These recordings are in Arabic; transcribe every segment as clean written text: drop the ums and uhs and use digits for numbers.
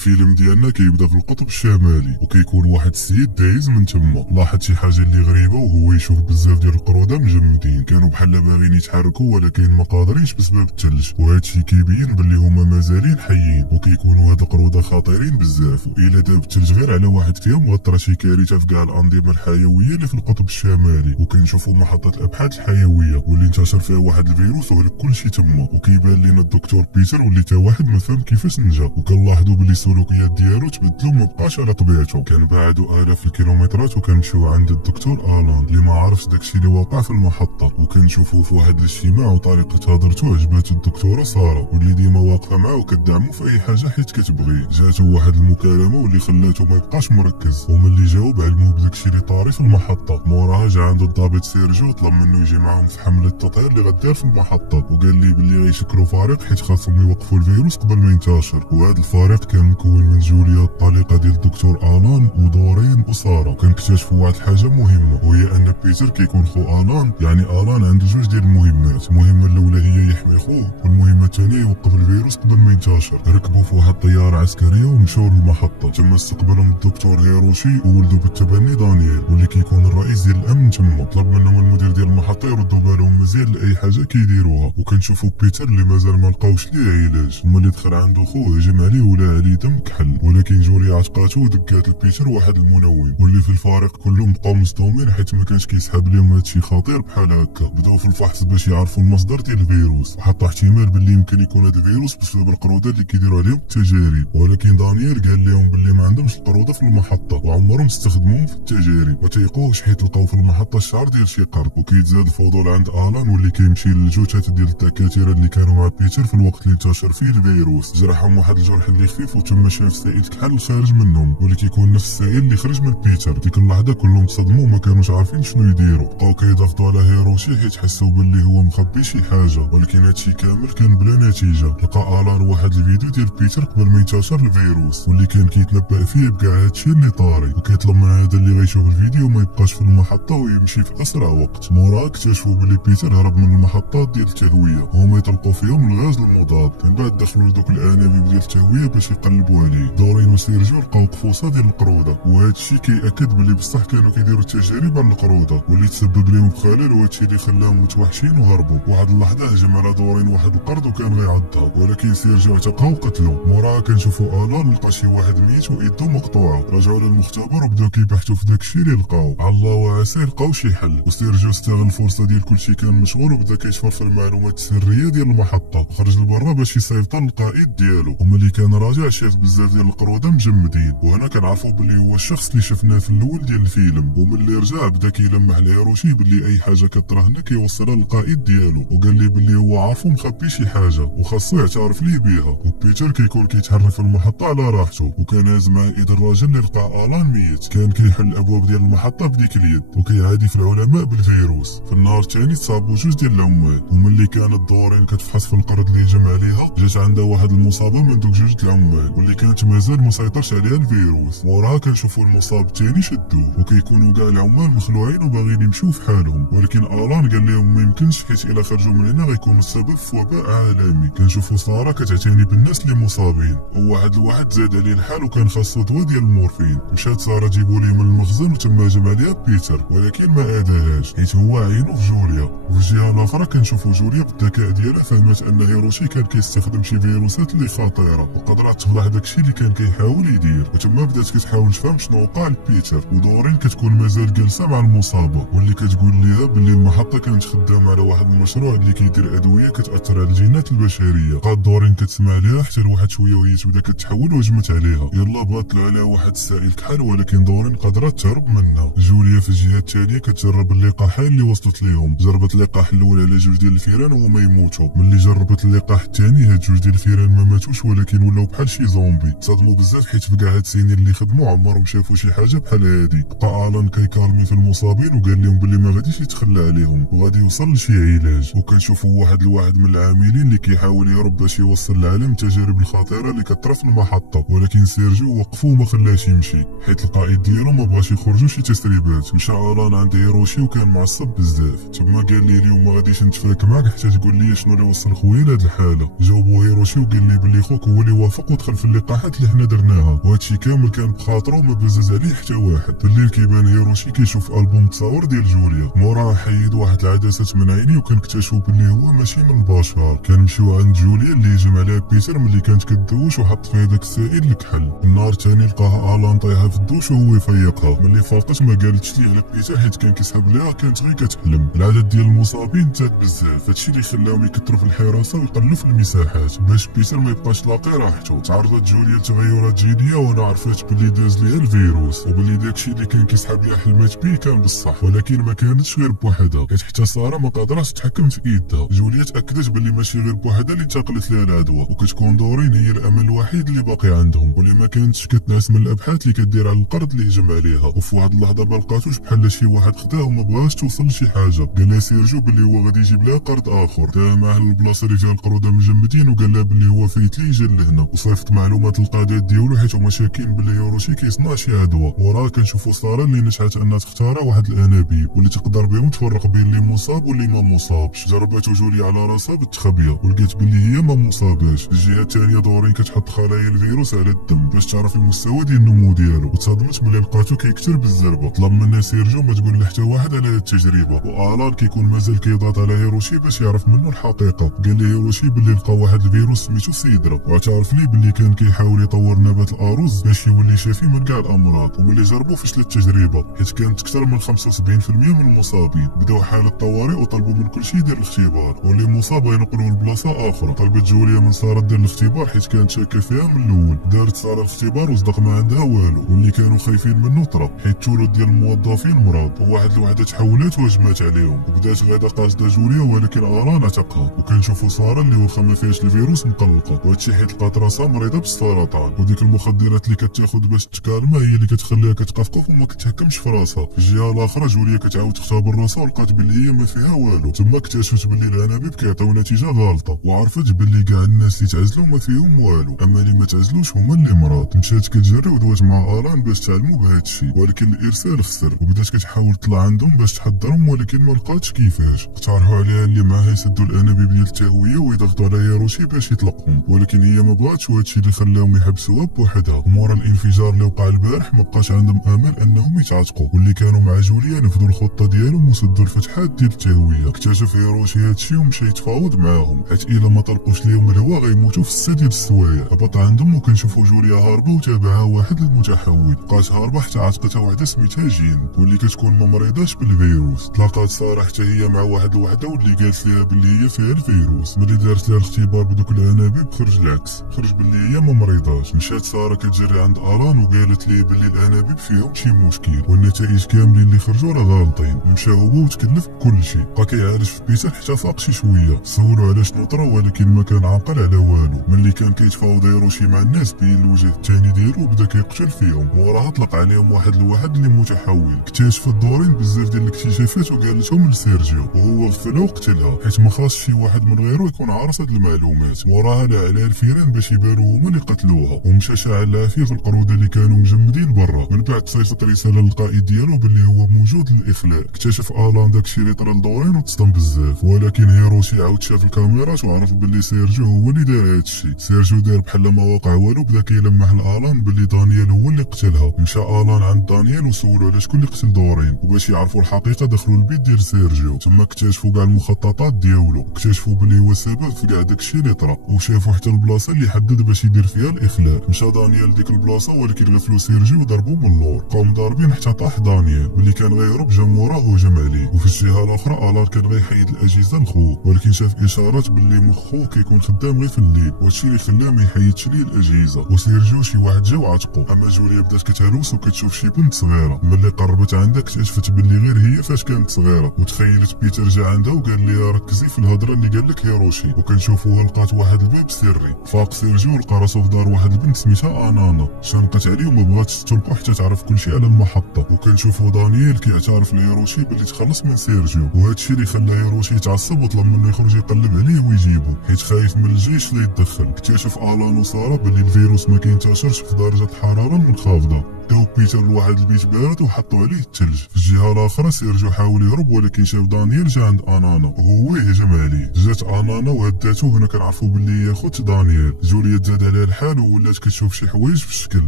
الفيلم ديالنا كيبدا في القطب الشمالي وكيكون واحد السيد دايز من تما. لاحظ شي حاجه اللي غريبه وهو يشوف بزاف ديال القروده مجمدين، كانوا بحال باغيين يتحركوا ولكن ما قادرينش بسبب الثلج، وهذا الشيء كيبين باللي هما مازالين حيين وكيكونوا هاد القروده خطيرين بزاف. والا داب الثلج غير على واحد فيهم غطرى شي كارثه في كاع الانظمه الحيويه اللي في القطب الشمالي. وكنشوفوا محطه الابحاث الحيويه واللي انتشر فيها واحد الفيروس وهلك كلشي تما. وكيبان لنا الدكتور بيتر واللي تا واحد ما فهم كيفاش نجا، وكنلاحظوا باللي السلوكيات ديالو تبدلوا ما بقاش على طبيعته. كنبعدوا الاف الكيلومترات وكنمشيو عند الدكتور الان اللي ما عرفش داكشي اللي واقع في المحطه. وكنشوفوا في واحد الاجتماع وطريقه هضرته عجبات الدكتوره ساره واللي ديما واقفه معاه وكتدعمو في اي حاجه حيت كتبغيه. جاتو واحد المكالمه واللي خلاته ما يبقاش مركز، وملي جاوب علمو بداكشي اللي طاري في المحطه. موراها جا عنده الضابط سيرجيو طلب منه يجي معاهم في حمله التطهير اللي غدير في المحطه، وقال لي باللي غيشكلوا فريق حيت خاصهم يوقفوا الفيروس قبل ما ينتشر. وهذا الفريق كان مكون من جوليا الطليقه ديال الدكتور الان ودورين وساره. وكنكتشفوا واحد الحاجه مهمه وهي ان بيتر كيكون خو الان، يعني الان عنده جوج ديال المهمات. المهمه الاولى هي يحمي خوه، والمهمه الثانيه يوقف الفيروس قبل ما ينتشر. ركبوا في واحد الطياره عسكريه ومشاو للمحطه، تم استقبلهم الدكتور هيروشي وولدو بالتبني دانيال واللي كيكون الرئيس ديال الامن تما. طلب منهم المدير ديال المحطه يردوا بالهم مزيان لاي حاجه كيديروها. وكنشوفوا بيتر اللي مازال ما لقاوش ليه علاج، هما اللي دخل عنده خوه هجم عليه ولا عليه دم كحل، ولكن جوليا عتقاتو ودقات لبيتر واحد المنوم. واللي في الفريق كلهم بقاو مصدومين حيت ما كانش كيسحب لهم هادشي خطير بحال هكا. بداو في الفحص باش يعرفوا المصدر ديال الفيروس، وحطوا احتمال باللي يمكن يكون هذا الفيروس بسبب القروده اللي كيديروا عليهم التجارب. ولكن دانيال قال لهم باللي ما عندهمش القروده في المحطه وعمرهم استخدموهم في التجارب، ما تيقوش حيت لقاو في المحطه الشعر ديال شي قرد. وكيتزاد الفضول عند الان واللي كيمشي للجثث ديال الدكاتره اللي كانوا مع بيتر في الوقت اللي انتشر فيه الفيروس. جرحهم واحد الجرح اللي خفيف وتم شاف سائل كحل خارج منهم واللي كيكون نفس السائل اللي خرج من بيتر. ديك اللحظه كلهم تصدموا وما كانوش عارفين شنو يديروا. بقاو كيضغطوا على هيروشي حيت حسوا باللي هو مخبي شي حاجه، ولكن هادشي كامل كان بلا نتيجه. لقى الان واحد الفيديو ديال بيتر قبل ما ينتشر الفيروس واللي كان كيتنبأ فيه بكاع هادشي اللي طاري، وكيطلب من هذا اللي غيشوف الفيديو ما يبقاش في المحطه ويمشي في اسرع وقت. مورا اكتشفوا بلي بيتر هرب من المحطات ديال التهويه وهما يطلقوا فيهم الغاز المضاد. من بعد دخلوا لدوك الانابيب ديال التهويه باش يقلبوا عليه. دورين وسيرجيو لقاو قفوصه ديال القروده، وهذا الشيء كيأكد بلي بصح كانوا كيديروا التجارب على القروده واللي تسبب لهم بخلل، وهذا الشيء اللي خلاهم متوحشين وهربوا. واحد اللحظه هجم على دورين واحد القرد وكان غيعضها، ولكن سيرجيو اعتقاه وقتلو. موراها كنشوفوا الان لقى شي واحد ميت ويدو مقطوعه. رجعوا للمختبر وبداو كيبحثوا في داك الشيء اللي لقاو. على الله وعسى لقاو شي حل. وسيرجيو استغل الفرصه ديال كلشي كان مشغول وبدا كيشفر في المعلومات السريه ديال المحطه، وخرج لبرا باش يصيفط للقائد ديالو. وملي كان راجع شاف بزاف ديال القروده مجمدين، وهنا كنعرفوا بلي هو الشخص اللي شفناه في الاول ديال الفيلم. وملي رجع بدا كيلمح لهيروشي بلي اي حاجه كطرا هنا كيوصلها للقائد ديالو، وقال لي بلي هو عارفو مخبي شي حاجه وخاصو يعترف ليه بيها. وبيتر كيكون كيتحرك في المحطه على راحته، وكان هاز مع ايد الراجل اللي لقى الان ميت. كان كيحل الابواب ديال المحطه بديك اليد وكيعادي في العلماء بالفيروس. في النهار الثاني تصابوا جوج ديال العمال، وملي كانت دورين كتفحص في القرد اللي هجم عليها جات عندها واحد المصابه من دوك جوج العمال واللي كانت مازال مسيطرش عليها الفيروس. وراها كنشوفوا المصاب الثاني شدوه، وكيكونوا كاع العمال مخلوعين وباغيين يمشيو في حالهم. ولكن الان قال لهم ما يمكنش حيت الا خرجوا من هنا غيكونوا السبب في وباء عالمي. كنشوفوا ساره كتعتني بالناس اللي مصابين، وواحد الواحد زاد عليه الحال وكان خاصو دواء ديال المورفين. مشات ساره جيبوا ليه من المخزن وتم هجم عليها بيتر، ولكن ما اداهاش حيت هو عينو في جوليا. وفي الجهه الاخرى كنشوفوا جوليا بالذكاء ديالها فهمت ان هيروشي كان كيستخدم شي فيروسات اللي خطيره وقدرات تفضح داكشي اللي كان كيحاول يدير. وتما بدات كتحاول تفهم شنو وقع لبيتر. ودورين كتكون مازال جالسه مع المصابه واللي كتقول ليها باللي المحطه كانت خدامه على واحد المشروع اللي كيدير ادويه كتاثر على الجينات البشريه. بقات دورين كتسمع ليها حتى لواحد شويه وهي تبدا كتحول وهجمت عليها. يلا بغات عليها واحد السائل كحل، ولكن دورين قدرت تهرب منها. جوليا في الجهه الثانيه كتجرب اللقاحين اللي وصلت ليهم. جربت اللقاح الاول على جوج ديال الفيران وهما يموتوا. ملي جربت اللقاح الثاني هاد جوج ديال الفيران ما ماتوش ولكن ولاو بحال شي زومبي. تصدموا بزاف حيت في كاع هاد السنين اللي خدموا عمرهم شافوا شي حاجه بحال هادي. بقى الان كيكالمي في المصابين وقال لهم باللي ما غاديش يتخلى عليهم وغادي يوصل لشي علاج. وكنشوفوا واحد من العاملين اللي كيحاول يهرب باش يوصل للعالم التجارب الخطيره اللي كطرا في المحطه، ولكن سيرجيو وقفوه وما خلاش يمشي حيت القائد ديالو ما بغاش يخرجوا شي تسريبات. مشى الان عند هيروشي وكان معصب بزاف. تما قال لي اليوم ما غاديش نتفاك معاك حتى تقول لي شنو اللي وصل خويا لهاد الحاله. جاوبو هيروشي وقال لي باللي خوك هو اللي وافق ودخل في اللقاحات اللي حنا درناها، وهادشي كامل كان بخاطرو وما بزز عليه حتى واحد. بالليل كيبان هيروشي كيشوف البوم تصاور ديال جوليا، موراه حيد واحد العدسات من عينيه وكنكتشفوا باللي هو ماشي من البشر. كنمشيو عند جوليا اللي هجم عليها بيتر ملي كانت كدوش وحط فيها داك السائل الكحل. النهار الثاني لقاها الان طايحه في الدوش وهو يفيقها. ملي فاقت ما قالتش ليه على بيتر حيت كان كيسحب ليها، كانت غير كتحلم. العدد ديال المصابين زاد بزاف، هادشي اللي خلاهم يكثروا في الحراسه ويقلوا في المساحات باش بيتر ما يبقاش لاقي راحته. تعرضت جوليا لتغيرات جينيه وانا عرفات بلي داز ليها الفيروس، وبلي داكشي اللي كان كيسحب ليها حلمات بيه كان بصح، ولكن ما كانتش غير بوحدها، حيت حتى ساره ما قادراش تتحكم في ايدها. جوليا تاكدت بلي ماشي غير بوحدها اللي انتقلت لها العدوى، وكتكون دورين هي الامل الوحيد اللي باقي عندهم، واللي ما كانتش كتنعس من الابحاث اللي كدير على القرض اللي هجم عليها. وفي واحد اللحظه ما لقاتوش بحال شي واحد خداه وما بغاش توصل لشي حاجه. قال لها سيرجيو بلي هو غادي يجيب لها قرض اخر، دا معاه البلاصه اللي فيها القروده مجمدين، وقال لها بلي هو فايت ليه جا لهنا، وصيفط معلومات القضاء ديالو حيت هما شاكين بلي هيروشي كيصنع شي عدوى. وراه كنشوفوا ساره اللي نجحت انها تختار واحد الانابيب واللي تقدر بهم تفرق بين اللي مصاب واللي ما مصابش. جربته جوليا على راسها بالتخبيه ولقيت بلي هي ما مصاباش. الجهه الثانيه دورين كتحط خلايا الفيروس على الدم باش تعرف المستوى ديال النمو ديالو، وتصدمت ملي لقاتو كيكثر بالزربه. طلب منها سيرجيو ما تقول لحتى واحد على هاد التجربه، والان كيكون مازال كيضغط على هيروشي باش يعرف منه الحقيقه. قال لي هيروشي بلي لقى واحد الفيروس سميتو سيدرا، واعترف ليه بلي كان كيحاول يطور نبات الارز باش يولي شافي من كاع الامراض، وملي جربوا فشلت التجربه حيت كانت اكثر من 75% من المصابين بداو حاله طوارئ وطلبوا من كل شيء يدير الاختبار، واللي مصاب ينقلوه لبلاصه اخرى. طلبت جوليا من ساره دير الاختبار حيت كانت شاكه فيها من الاول. دارت ساره الاختبار وصدق ما عندها والو، واللي كانوا خايفين منه طرا حيت الثلث ديال الموظفين مرض، وواحد الوحده تحولات وهجمات عليهم، وبدات غادا قاصده جوليا ولكن الان عتقها. وكنشوفوا ساره اللي واخا ما فيهاش الفيروس مقلقه، وهادشي حيت لقات راسها مريضه بالسرطان، وديك المخدرات اللي كتاخذ باش تكالما هي اللي كتخليها كتقفقف وما كتحكمش في راسها. في الجهه الاخرى جوليا كتعاود تختبر راسها ولقات بلي هي ما فيها والو. تما اكتشفت بلي الانابيب كيعطيو نتيجه غالطه، وعرفت بلي كاع الناس اللي تعزلوا ما فيهم والو، اما اللي ما تعزلوش هما اللي مرض. مشات كتجري ودوات مع الان باش تعلموا بهادشي، ولكن الارسال خسر، وبدات كتحاول تطلع عندهم باش تحضرهم ولكن ما لقاتش كيفاش. اقترحوا عليها اللي معاها يسدوا الانابيب ديال التهويه ويضغطوا على هيروشي باش يطلقهم، ولكن هي ما بغاتش، وهادشي اللي خلاهم يحبسوها بوحدها. ومورا الانفجار اللي وقع البارح ما بقاش عندهم امل انهم يتعاتقوا، واللي كانوا مع جوليا نفذوا الخطه ديالهم وسدوا الفتحات ديال التهويه. اكتشف هيروشي هادشي ومشى يتفاوض معاهم حيت الا ما طلقوش ليهم الهواء غيموتوا في السا ديال السوايع. هبط عندهم وكنشوفوا جوليا هاربه وتابعها واحد المتحول، بقات هاربه حتى عاتقتها وحده سميتها جين واللي كتكون ما مريضاش بالفيروس. تلاقات ساره حتى هي مع واحد الوحده واللي قالت ليها بلي هي فيها الفيروس. ملي دارت لها الاختبار بدوك الانابيب خرج العكس، خرج بلي هي ما مريضاش. مشات ساره كتجري عند الان وقالت ليه بلي الانابيب فيهم شي مشكل والنتائج كاملين اللي خرجوا راه غالطين. مشى هو وتكلف بكل شيء، بقى كيعالج في بيتر حتى فاق شي شويه. سولو على شنو طرا ولكن ما كان عاقل على والو. ملي كان كيتفاوض هيروشي مع الناس بين الوجه الثاني ديالو بدا كيقتل فيهم، وراها طلق عليهم واحد الواحد اللي متحول. اكتشف الدورين بزاف ديال الاكتشافات وقالتهم لسيرجيو، وهو غفلها وقتلها حيت ما خاصش شي واحد من غيره يكون عارف هاد المعلومات. وراها لا عليها الفيران باش يبانوا هما اللي قتلوها، ومشى شاعل لها فيه في القروده اللي كانوا مجمدين برا. من بعد صيفط رساله للقائد ديالو باللي هو موجود للاخلاء. اكتشف الان داكشي اللي طرا لدورين وتصدم بزاف، ولكن هيروشي عاود شاف الكاميرات وعرف باللي سيرجيو هو اللي دار هادشي. سيرجيو دار بحال ما وقع والو، بدا كيلمح لالان باللي دانيال هو اللي قتلها. مشى الان عند دانيال وسولو على شكون اللي قتل دورين، وباش يعرفوا الحقيقه دخلوا البيت ديال سيرجيو. تما اكتشفوا كاع المخططات ديالو، اكتشفوا بلي هو السبب في كاع داكشي اللي طرا، وشافوا حتى البلاصه اللي حدد باش يدير فيها الاخلاء. مشى دانيال ديك البلاصه ولكن غفلوا سيرجيو وضربوه من اللور. قام ضاربين حتى طاح دانيال، ملي كان غيهرب جا موراه وهجم عليه. وفي الجهه الاخرى الار كان غيحيد الاجهزه لخوه، ولكن شاف اشارات باللي مخو كيكون خدام غير في الليل، وهادشي اللي خلاه ما يحيدش ليه الاجهزه. وسيرجيو شي واحد جا وعاتقو. اما جوليا بدات كتهروس وكتشوف شي بنت صغيره. ملي قربت عندها اكتشفت باللي غير هي فاش كانت صغيره، وتخيلت بيتر جا عندها وقال لها ركزي في الهضره اللي قال لك هيروشي. وكنشوفوها لقات واحد الباب سري. فاق سيرجيو لقى راسو في دار واحد البنت سميتها انانا. شنقت عليه وما بغاتش تطلقو حتى تعرف كلشي على المحطه. وكنشوفو دانيال كيعترف لهيروشي باللي تخلص من سيرجيو، وهادشي اللي خلى هيروشي يتعصب وطلب منه يخرج يقلب عليه ويجيبو حيت خايف من الجيش اللي يتدخل. اكتشف الان وساره باللي الفيروس ما كينتشرش في درجه حراره منخفضه. داو بيتر لواحد البيت بارد وحطوا عليه الثلج. في الجهه الاخرى سيرجيو حاول يهرب ولكن شاف دانيال جا عند انانا وهو هجم عليه. جات انانا وهداتو. هنا كنعرفوا باللي هي خوت دانيال. جوليا تزاد عليها لها الحال وولات كتشوف شي حوايج في الشكل.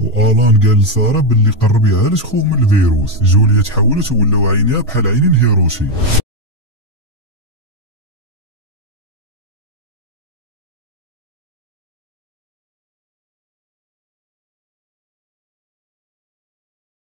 والان قال لساره باللي قرب يعالج خوه من الفيروس. جوليا تحولت وولاو عينيها بحال عينين هيروشي.